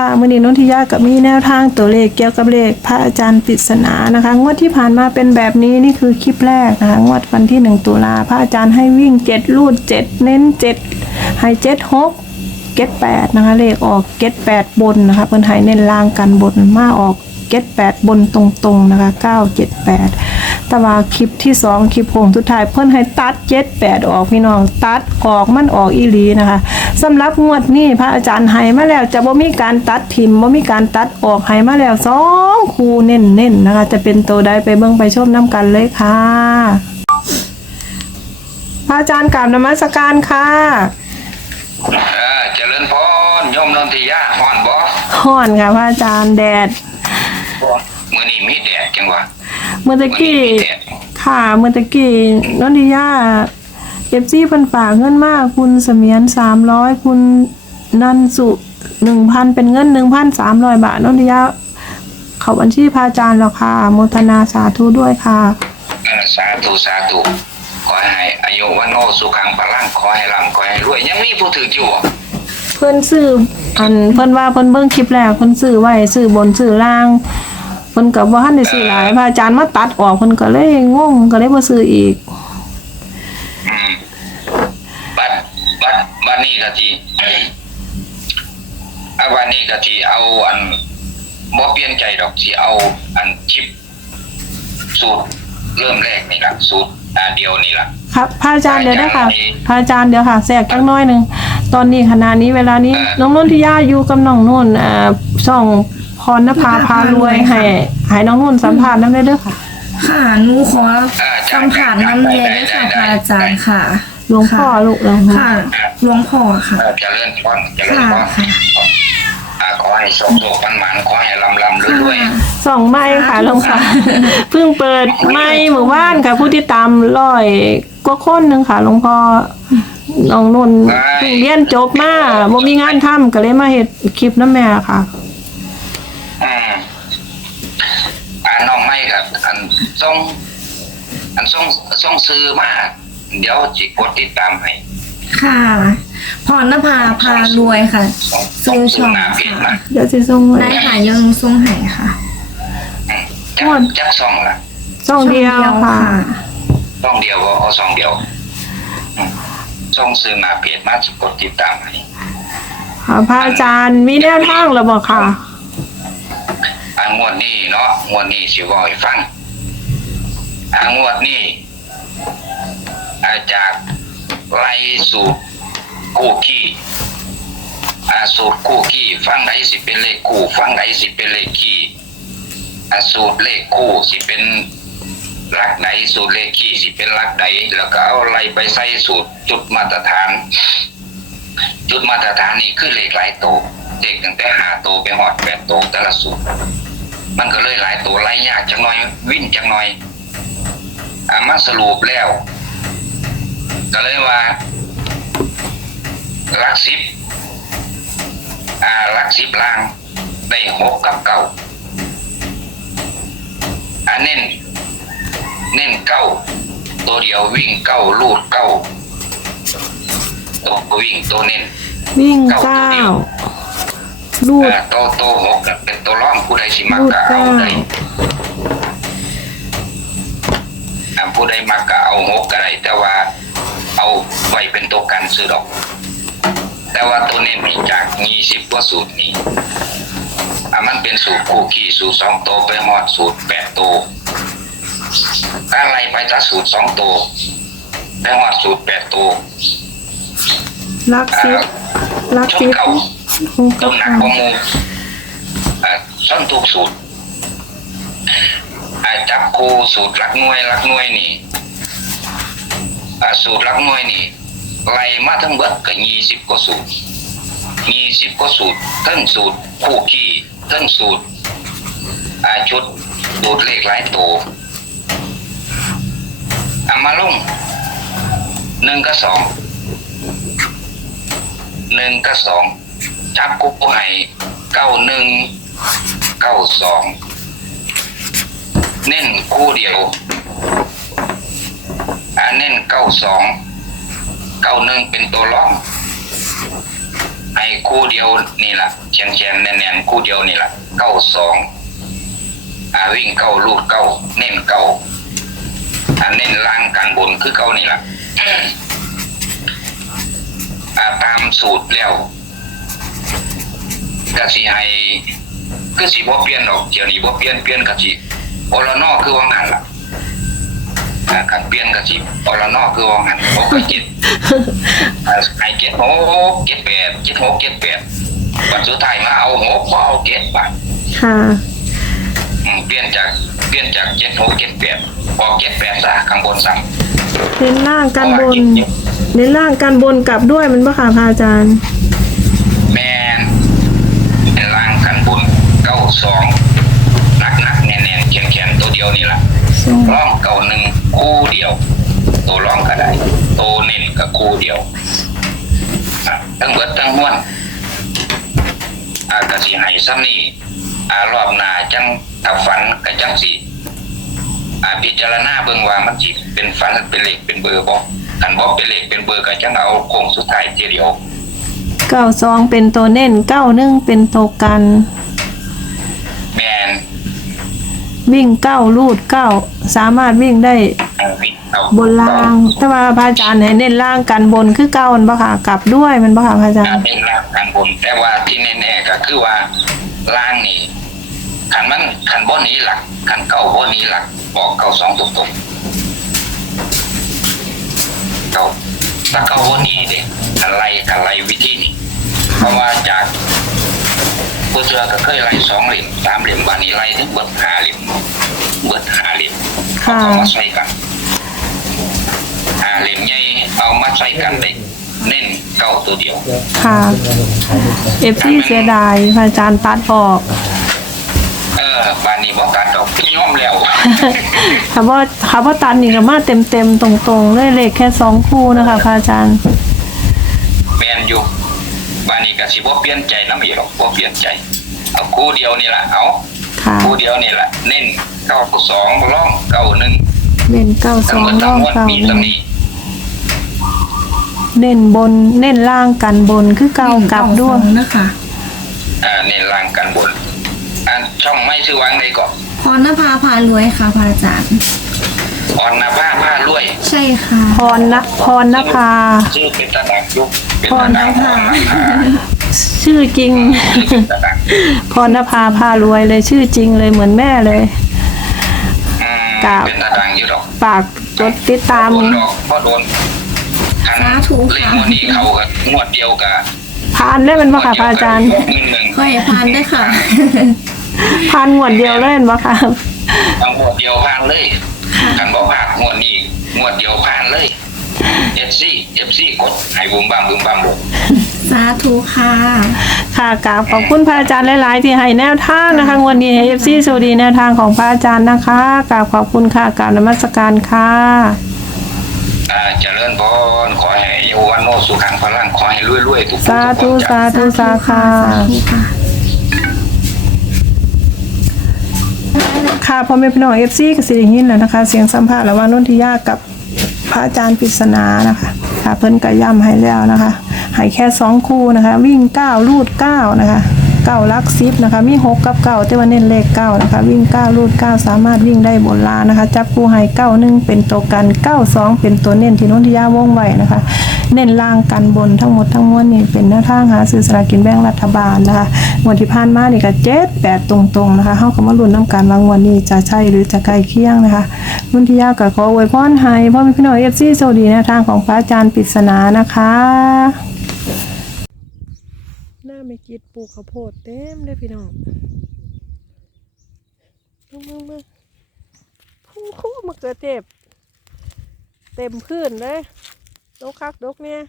ค่ะมื่อนี้นนทิยากับมีแนวทางตัวเลขเกี่ยวกับเลขพระอาจารย์ปริศนานะคะ งวดที่ผ่านมาเป็นแบบนี้นี่คือคลิปแรกนะคะ งวดวันที่หนึ่งตุลาพระอาจารย์ให้วิ่งเจ็ดลูดเจ็ดเน้นเจ็ดให้เจ็ดหกเก็ดแปดนะคะ เลขออกเก็ดแปดบนนะคะเพิ่นไทยเน้นล่างกันบนมาออก เก็ดแปดบนตรงๆนะคะเก้าเจ็ดแปดแต่ว่าคลิปที่สองคลิปโค้งสุดท้ายเพิ่นให้ตัดเจ็ดแปดออกพี่น้องตัดออกมันออกอีหลีนะคะสำหรับงวดนี้พระอาจารย์ให้มาแล้วจะบ่มีการตัดทิมบ่มีการตัดออกให้มาแล้วสองคูเน้นๆนะคะ จะเป็นตัวใดไปเบิ่งไปชมน้ำกันเลยค่ะ พระอาจารย์กราบนมัสการค่ะเออเจริญพรโยมนนทิยาฮ้อนบ่ห่อนค่ะพระอาจารย์แดด มื้อนี้มีแดดจังวะเมื่อตะมื้อนี้กี้มีแดดค่ะเมื่อตะกี้นนทิยาเอฟซีเพันฝากเงินมากคุณเสมียนสามร้อยคุณนันสุหนึ่งพันเป็นเงินหนึ่งพันสามร้อยบาทนนทิยาเขาบัญชีพระอาจารย์แล้วค่ะโมทนาสาธุด้วยค่ะเออสาธุสาธุขอให้อายุวันโนสุขังพลังขอให้ร่ำขอให้รวยยังมีผู้ถืออยู่บ่เพื่อนซื้อ อันเพื่อนว่าเพื่อนเบิ่งคลิปแล้วเพื่อนซื้อไว้ซื้อบนซื้อล่างเพื่อนกับว่าท่านได้ซื้อหลายพระอาจารย์มาตัดออกเพื่อนก็เลยงงก็เลยมาซื้ออีกอืมบัดบัดบัดนี้ก็สิอาวันนี้ก็สิเอาอันบ่เปลี่ยนใจดอกสิเอาอันชิปสูตรเริ่มแรกนี่ล่ะสูตรอันเดียวนี่ล่ะ ครับพระอาจารย์เดี๋ยวนะคะพระอาจารย์พระอาจารย์เดี๋ยวค่ะแทรกจักหน้อยหนึ่ง ตอนนี้ขณะนี้เวลานี้เออน้องนุ่นที่ย่าอยู่กับน้องนุ่นอ่าช่องพรณภาพารวยให้ให้น้องนุ่นสัมภาษณ์น้ำได้เด้อค่ะ ค่ะหนูขอคำผ่านน้ำเย็นด้วยค่ะพระอาจารย์ค่ะ หลวงพ่อลูกหลวงพ่อค่ะหลวงพ่อค่ะเออเจริญพรเจริญพรค่ะอ่าขอให้โชคโชคมันหมันขอให้ลำลำรวยรวยสองไม้ค่ะหลวงค่ะเพิ่งเปิดไม้หมู่บ้านค่ะผู้ที่ตามร้อยกว่าคนหนึ่งค่ะหลวงพ่อ น้องนุ่นเพิ่งเรียนจบมาบ่มีงานทำก็เลยมาเฮ็ดคลิปน้ำแม่ค่ะ อืมอ่าน้องไม่ครับ อันส่งอันส่งส่งซื้อมา เดี๋ยวจิกดติดตามให้ค่ะ พรณภาพารวยค่ะ ส่งซื้อซื้อช่องหน้าเพจค่ะมาเดี๋ยวจะส่งไว้ได้ค่ะยังทรงไห่ค่ะอืมจักม่วนจักซองละช่องเดียวค่ะซองเดียวก็เอาซองเดียวอืม ส่งซื้อหน้าเพจมาจิกดติดตามให้ค่ะพระอาจารย์มีแนวทางหรือเปล่าค่ะอ่างวดนี้เนาะงวดนี้สิบอกให้ฟังอ่างวดนี้อาจากไล่สูตรคู่ขี้อาสูตรคู่ขี้ฟังไหนสิเป็นเลขคู่ฟังไหนสิเป็นเลขขี้อาสูตรเลขคู่สิเป็น หลักไหนสูตรเลขขี้สิเป็นหลักไหนแล้วก็เอาอะไล่ไปใส่สูตรจุดมาตรฐาน จุดมาตรฐานนี่คือเลขหลายตัวเลขตั้งแต่หาตัวไปหอดแปดตัวแต่ละสูตรมันก็เลยหลายตัวไล่ยากจังหน่อย วิ่นจังหน่อยอามาสรุปแล้ว ก็เลยว่าหลักสิบอ่าหลักสิบล่างได้หกกับเก้าอ่าเน้ เน้นเก้าตัวเดียววิ่งเก้าลูดเก้าตัววิ่งตัวเน้นวิ่งเก้าลูดเอ่อตัวตัวหกน่ะเป็นตัวร่องผู้ใดสิมักลูดก็เอาเก้าได้อ่าผู้ใดมักก็เอาหกก็ได้แต่ว่าเอาไว้เป็นตัวกันซื้อดอก แต่ว่าตัวนี้มีจากยี่สิบกว่าสูตรนี้อ่ามันเป็นสูตรคู่ขี้สูตรสองตัวไปหอดสูตรแปดตั วการไล่ไปจากสูตรสองตัวไปหอดสูตรแปดตัวลักอ่าซิบลักชซินบเก่าหกกัต้บมหนักเก้าของมูอ่าส้นทุกสูตรอ่าจับคูสูตรหลักหน่วยหลักหน่วยนี่อ่าสูตรหลักหน่วยนี่ไล่มาทั้งเบิดก็ยี่สิบกว่าสูตรยี่สิบกว่าสูตรทั้งสูตรคู่ขี้ทั้งสูตรอ่าชุดดูดเลขหลายตัว เอามาลงหนึ่งกับสองหนึ่งกับสองจับกุ๊กให้เก้าหนึ่งเก้าสองเน้นคู่เดียวอ่าเน้นเก้าสองเก้าหนึ่งเป็นตัวรองให้คู่เดียวนี่ละ่ะแขนแขนๆแน่นๆคู่เดียวนี่ล่ะเก้าสองอ่าวิ่งเก้าลูดเก้าเน้นเก้า อ่าเน้นล่างการบนคือเก้านี่ล่ะอ่าตามสูตรแล้วกสิให้คือสิบ่เปลี่ยนดอกเดี๋ยวนี้บ่เปลี่ยนเปลี่ยนกสิโอลนอคือว่างั้นล่ะอ่าคันเปลี่ยนก็สิโอลนอคือว่างันบ่เคยคิดไอ้เก็ดหกเก็ดแปดเก็ดหกเก็ดแปดวันสุดท้ายมาเอาหกพอเอาเก็ดไปค่ะ เปลี่ยนจากเปลี่ยนจากเก็ดหกเก็ดแปดพอเก็ดแปดซะข้างบนสั่งเน้นล่างกันบน เน้นล่างกันบนกลับด้วยมันปะค่ะพระอาจารย์แมนเป็นล่างกันบนเก้าสองหนักหนักๆแน่นแน่นๆแข็งแข็งๆตัวเดียวนี่แหละร่องเก่าหนึ่งคู่เดียว ตัวร่องก็ได้ตัวเน้นกับคู่เดียวอะทั้งเบิดทั้งม้วนอากสิให้ซ้ำนี่ อารอบหน้าจังถ้าฝันกับจังสิอาพิจารณาเบิ่งว่ามันสิเป็นฝันเป็นเลขเป็นเบอร์บ่คันบ่เป็นเลขเป็นเบอร์ก็จังเอาโค้งสุดท้ายทีเดียวเก้าสองเป็นตัวเน้นเก้าหนึ่งเป็นตัวกัน แมนวิ่งเก้าลูดเก้าสามารถวิ่งได้เอาวิ่งเอาบนล่างแต่ว่าพระอาจารย์ให้เน้นล่างกันบนคือเก้ามันปะค่ะกลับด้วยมันปะค่ะพระอาจารการย์เป็นล่างกันบนแต่ว่าที่แน่ๆก็คือว่า ล่างนี่ขันมันขันบนนี้หลักขันเก่าบนนี้หลักบอกเก่าสองตรงๆเก่าถ้าเก่าบนนี้เด็กอะไรกันไรวิธีนี้เพราะว่าจากผู้เชื่อก็เคยไล่สองเหลี่ยมสามเหลี่ยมบานนี้ไล่ถึงเบิดห้าเหลี่ยมเบิดห้าเหลี่ยมค่ะเอามาใส่กันห้าเหลี่ยมใหญ่เอามาใส่กันได้ เน้นเก่าตัวเดียวค่ะเอฟซีเสียดายพระอาจารย์ตัดออกเออบานนี้บอกตัดดอกพี่ย่อมแล้วคำว่าคำว่าตัดนี่ก็มาเต็มเต็มๆตรงๆเลยเลขแค่สองคู่นะคะพระอาจารย์แมนอยู่บานนี้ก็สิบ่เปลี่ยนใจน้ำอีกหรอกบ่เปลี่ยนใจเอาคู่เดียวนี่แหละเอาค่ะคู่เดียวนี่แหละเน้นเก้าสองร่องเก้าหนึ่งเน้นเก้าสทั้องงหมดล่ทั้องงมวลเก้ามีหนึ่งตำหนิ เน้นบนเน้นล่างกันบนคือเก้ากลับด้วยนะคะอ่าเน้นล่างกันบนอันช่องไม่ชื่อวังใดก่อนพรณภาพารวยค่ะพระอาจารย์ อ่อนนาผ้าผ้ารวยใช่ค่ะพรณพรณภาชื่อเป็นตะดักยุคเป็นพตะรณดักภาชื่อจริง ชื่อเป็นตะดักพรณภาพารวยเลยชื่อจริงเลยเหมือนแม่เลย อืมกราบ เป็นตะดังอยู่ดอกฝากกดติดตาม โดนดอกเพราะโดน ทันสาธุเล่นค่ะวันนี้เขากับงวดเดียวกับผ่านได้เป็นปะค่ะพระอาจารย์หนึ่งหนึ่งขอให้พานด้วยค่ะ ผ่านงวดเดียวเลยเป็นปะค่ะ เอางวดเดียวผ่านเลยกันบอกผ่านงวดนี้งวดเดียวผ่านเลยเอฟซีเอฟซีกดให้บุมบามบุมบามลงสาธุค่ะ ค่ะกราบขอบคุณพระอาจารย์หลาย ๆ ที่ให้แนวทางนะคะงวันนี้ให้เอฟซีสวัสดีแนวทางของพระอาจารย์นะคะกราบขอบคุณค่ะกราบนมัสการค่ะอ่า เจริญพรขอให้โยวันโนสุขังพลังขอให้รวยๆทุกผู้สาทุกธุคนจ้ะสาธุสาค่ะสาธุค่ะค่ะพ่อแม่พี่น้องเอฟซีกับสิริหินแล้วนะคะ เสียงสัมภาษณ์ระหว่างนนทิยากับพระอาจารย์ปริศนานะคะค่ะเพิ่นก็ย่ำให้แล้วนะคะให้แค่สองคู่นะคะ วิ่งเก้าลูดเก้านะคะเก้าลักซิปนะคะ มีหกกับเก้าแต่ว่าเน้นเลขเก้านะคะ วิ่งเก้าลูดเก้าสามารถวิ่งได้บนลานนะคะ จับคู่ให้เก้าหนึ่งเป็นตัวกันเก้าสองเป็นตัวเน้นที่นนทิยาวงไว้นะคะ เน้นล่างกันบนทั้งหมดทั้งมวลนี่เป็นหน้าทางหาซื้อสลากกินแบ่งรัฐบาลนะคะงวดที่ผ่านมานี่ก็เจ็ดแปดตรงๆนะคะเฮาก็มาลุ้นน้ำกันว่างวดนี้จะใช่หรือจะใกล้เคียงนะคะนุ่นทิยาก็ขออวยพรให้พ่อแม่พี่น้องเอฟซีสวัสดีแนวทางของพระอาจารย์ปริศนานะคะ ไม่กิดปลูกข้าวโพดเต็มเลยพี่น้องมึงมึงมึงคู่คู่มะเขือเทศเต็มพื้นเลยดกคักดกเนี่ย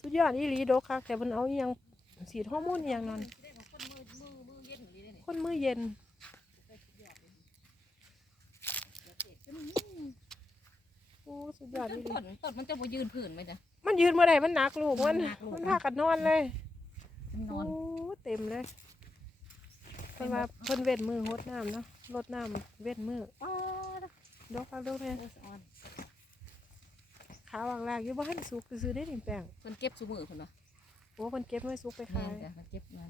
สุดยอดอีหลีดกคักแต่มันเอาอยังสีดฮอร์โมนอหยังนั่นคนมือเย็น อ้สุดยอดอีหลีต้นต้นมันจะบ่ยืนผืนไหมจ๊ะ มันยืนมาได้มันหนักลูกมัน มันหนักลูก มันพากันนอนเลยมันนโอ้อนเต็มเลยเพิ่นว่าเพิ่นเว้นมือหดน้ำเนาะลดน้ำเว้นมืออ๋อดอกเอาดอกเนี่ยเออสะออนขาวางแรกอยู่บ้านสุกซื้อได้ดิแป้งเพิ่นเก็บซุมือเพิ่นว่าโอ้คนเก็บไว้สุกไปแม่ขายนจ้ะเพิ่นเก็บมา